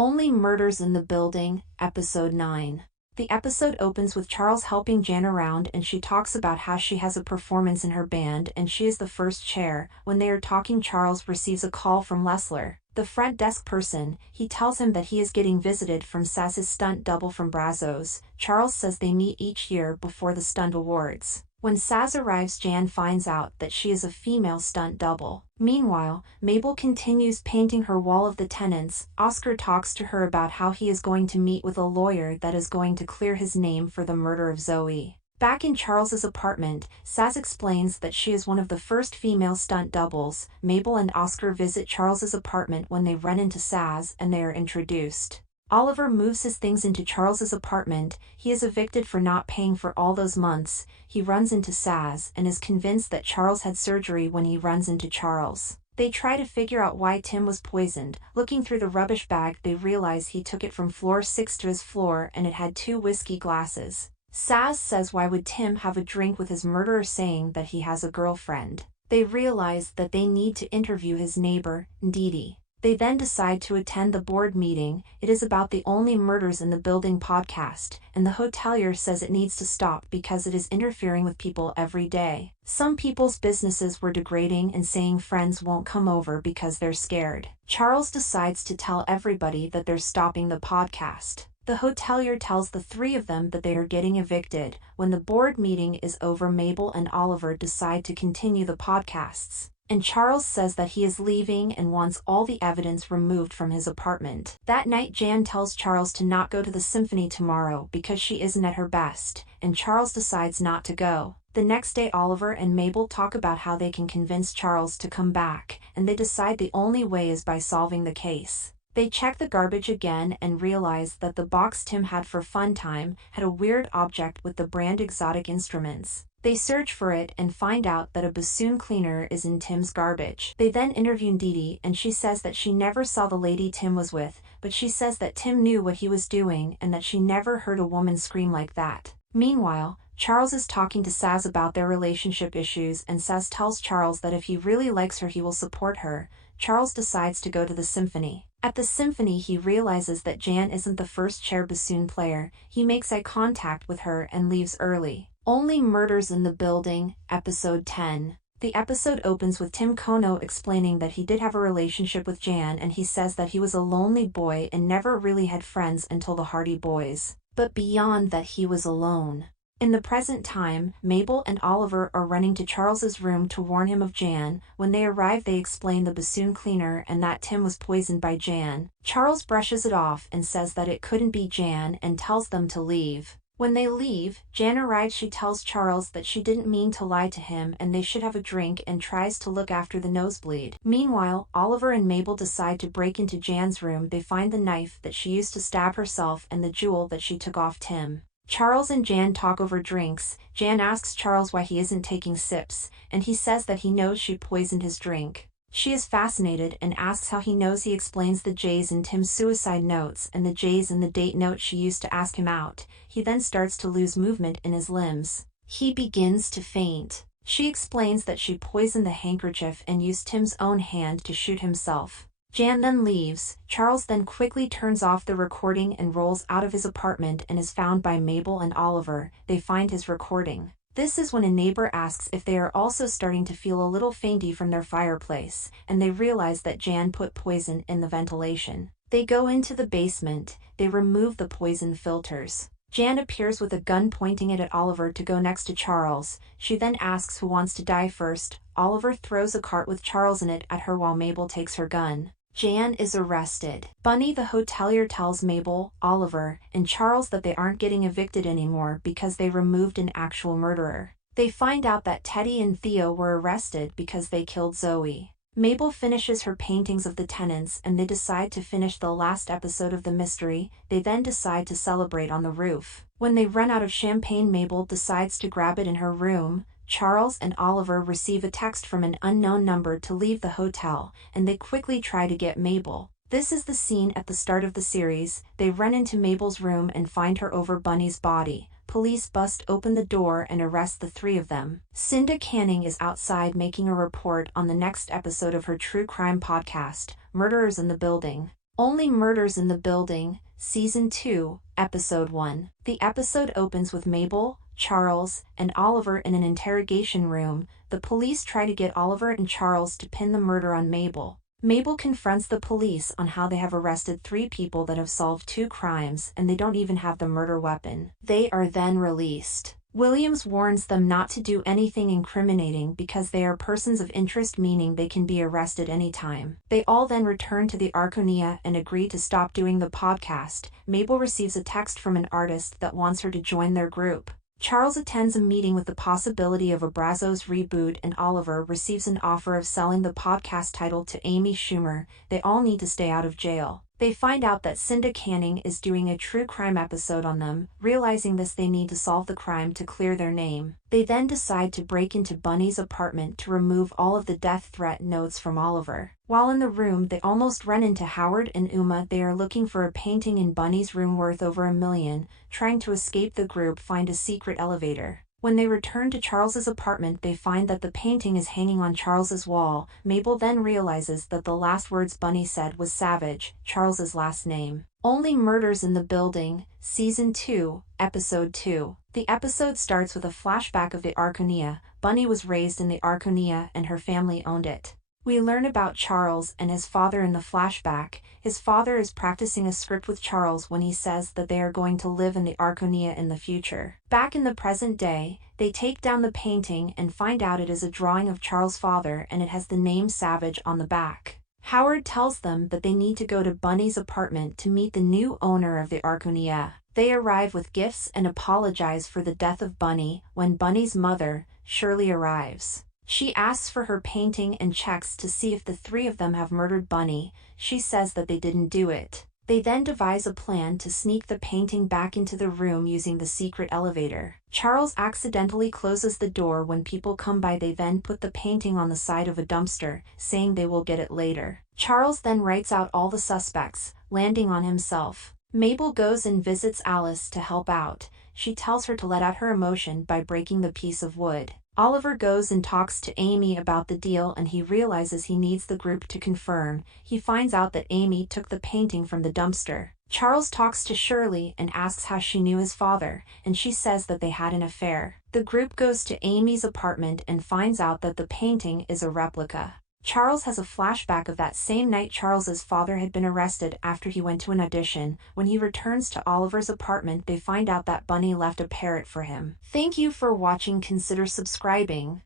Only Murders in the Building, Episode 9. The episode opens with Charles helping Jan around and she talks about how she has a performance in her band and she is the first chair. When they are talking, Charles receives a call from Lessler, the front desk person. He tells him that he is getting visited from Saz's stunt double from Brazos. Charles says they meet each year before the stunt awards. When Saz arrives, Jan finds out that she is a female stunt double. Meanwhile, Mabel continues painting her wall of the tenants. Oscar talks to her about how he is going to meet with a lawyer that is going to clear his name for the murder of Zoe. Back in Charles's apartment, Saz explains that she is one of the first female stunt doubles. Mabel and Oscar visit Charles's apartment when they run into Saz and they are introduced. Oliver moves his things into Charles's apartment. He is evicted for not paying for all those months. He runs into Saz and is convinced that Charles had surgery when he runs into Charles. They try to figure out why Tim was poisoned. Looking through the rubbish bag, they realize he took it from floor 6 to his floor and it had 2 whiskey glasses. Saz says why would Tim have a drink with his murderer, saying that he has a girlfriend. They realize that they need to interview his neighbor, Ndidi. They then decide to attend the board meeting. It is about the Only Murders in the Building podcast, and the hotelier says it needs to stop because it is interfering with people every day. Some people's businesses were degrading and saying friends won't come over because they're scared. Charles decides to tell everybody that they're stopping the podcast. The hotelier tells the 3 of them that they are getting evicted. When the board meeting is over, Mabel and Oliver decide to continue the podcasts. And Charles says that he is leaving and wants all the evidence removed from his apartment. That night, Jan tells Charles to not go to the symphony tomorrow because she isn't at her best, and Charles decides not to go. The next day, Oliver and Mabel talk about how they can convince Charles to come back, and they decide the only way is by solving the case. They check the garbage again and realize that the box Tim had for fun time had a weird object with the brand Exotic Instruments. They search for it and find out that a bassoon cleaner is in Tim's garbage. They then interview Ndidi and she says that she never saw the lady Tim was with, but she says that Tim knew what he was doing and that she never heard a woman scream like that. Meanwhile, Charles is talking to Saz about their relationship issues and Saz tells Charles that if he really likes her he will support her. Charles decides to go to the symphony. At the symphony, he realizes that Jan isn't the first chair bassoon player. He makes eye contact with her and leaves early. Only Murders in the Building, Episode 10. The episode opens with Tim Kono explaining that he did have a relationship with Jan, and he says that he was a lonely boy and never really had friends until the Hardy Boys. But beyond that, he was alone. In the present time, Mabel and Oliver are running to Charles's room to warn him of Jan. When they arrive, they explain the bassoon cleaner and that Tim was poisoned by Jan. Charles brushes it off and says that it couldn't be Jan and tells them to leave. When they leave, Jan arrives. She tells Charles that she didn't mean to lie to him and they should have a drink and tries to look after the nosebleed. Meanwhile, Oliver and Mabel decide to break into Jan's room. They find the knife that she used to stab herself and the jewel that she took off Tim. Charles and Jan talk over drinks. Jan asks Charles why he isn't taking sips, and he says that he knows she poisoned his drink. She is fascinated and asks how he knows. He explains the J's in Tim's suicide notes and the J's in the date note she used to ask him out. He then starts to lose movement in his limbs. He begins to faint. She explains that she poisoned the handkerchief and used Tim's own hand to shoot himself. Jan then leaves. Charles then quickly turns off the recording and rolls out of his apartment and is found by Mabel and Oliver. They find his recording. This is when a neighbor asks if they are also starting to feel a little fainty from their fireplace, and they realize that Jan put poison in the ventilation. They go into the basement. They remove the poison filters. Jan appears with a gun, pointing it at Oliver to go next to Charles. She then asks who wants to die first. Oliver throws a cart with Charles in it at her while Mabel takes her gun. Jan is arrested. Bunny the hotelier tells Mabel, Oliver, and Charles that they aren't getting evicted anymore because they removed an actual murderer. They find out that Teddy and Theo were arrested because they killed Zoe. Mabel finishes her paintings of the tenants and they decide to finish the last episode of the mystery. They then decide to celebrate on the roof. When they run out of champagne, Mabel decides to grab it in her room. Charles and Oliver receive a text from an unknown number to leave the hotel, and they quickly try to get Mabel. This is the scene at the start of the series. They run into Mabel's room and find her over Bunny's body. Police bust open the door and arrest the 3 of them. Cinda Canning is outside making a report on the next episode of her true crime podcast, Murderers in the Building. Only Murders in the Building, Season 2, Episode 1. The episode opens with Mabel, Charles, and Oliver in an interrogation room. The police try to get Oliver and Charles to pin the murder on Mabel. Mabel confronts the police on how they have arrested 3 people that have solved 2 crimes and they don't even have the murder weapon. They are then released. Williams warns them not to do anything incriminating because they are persons of interest, meaning they can be arrested anytime. They all then return to the Arconia and agree to stop doing the podcast. Mabel receives a text from an artist that wants her to join their group. Charles attends a meeting with the possibility of a Brazos reboot, and Oliver receives an offer of selling the podcast title to Amy Schumer. They all need to stay out of jail. They find out that Cinda Canning is doing a true crime episode on them. Realizing this, they need to solve the crime to clear their name. They then decide to break into Bunny's apartment to remove all of the death threat notes from Oliver. While in the room, they almost run into Howard and Uma. They are looking for a painting in Bunny's room worth over $1 million. Trying to escape, the group find a secret elevator. When they return to Charles's apartment, they find that the painting is hanging on Charles's wall. Mabel then realizes that the last words Bunny said was Savage, Charles's last name. Only Murders in the Building, Season 2, Episode 2. The episode starts with a flashback of the Arconia. Bunny was raised in the Arconia and her family owned it. We learn about Charles and his father in the flashback. His father is practicing a script with Charles when he says that they are going to live in the Arconia in the future. Back in the present day, they take down the painting and find out it is a drawing of Charles' father and it has the name Savage on the back. Howard tells them that they need to go to Bunny's apartment to meet the new owner of the Arconia. They arrive with gifts and apologize for the death of Bunny. When Bunny's mother, Shirley, arrives, she asks for her painting and checks to see if the 3 of them have murdered Bunny. She says that they didn't do it. They then devise a plan to sneak the painting back into the room using the secret elevator. Charles accidentally closes the door when people come by. They then put the painting on the side of a dumpster, saying they will get it later. Charles then writes out all the suspects, landing on himself. Mabel goes and visits Alice to help out. She tells her to let out her emotion by breaking the piece of wood. Oliver goes and talks to Amy about the deal and he realizes he needs the group to confirm. He finds out that Amy took the painting from the dumpster. Charles talks to Shirley and asks how she knew his father, and she says that they had an affair. The group goes to Amy's apartment and finds out that the painting is a replica. Charles has a flashback of that same night Charles's father had been arrested after he went to an audition. When he returns to Oliver's apartment, they find out that Bunny left a parrot for him. Thank you for watching. Consider subscribing.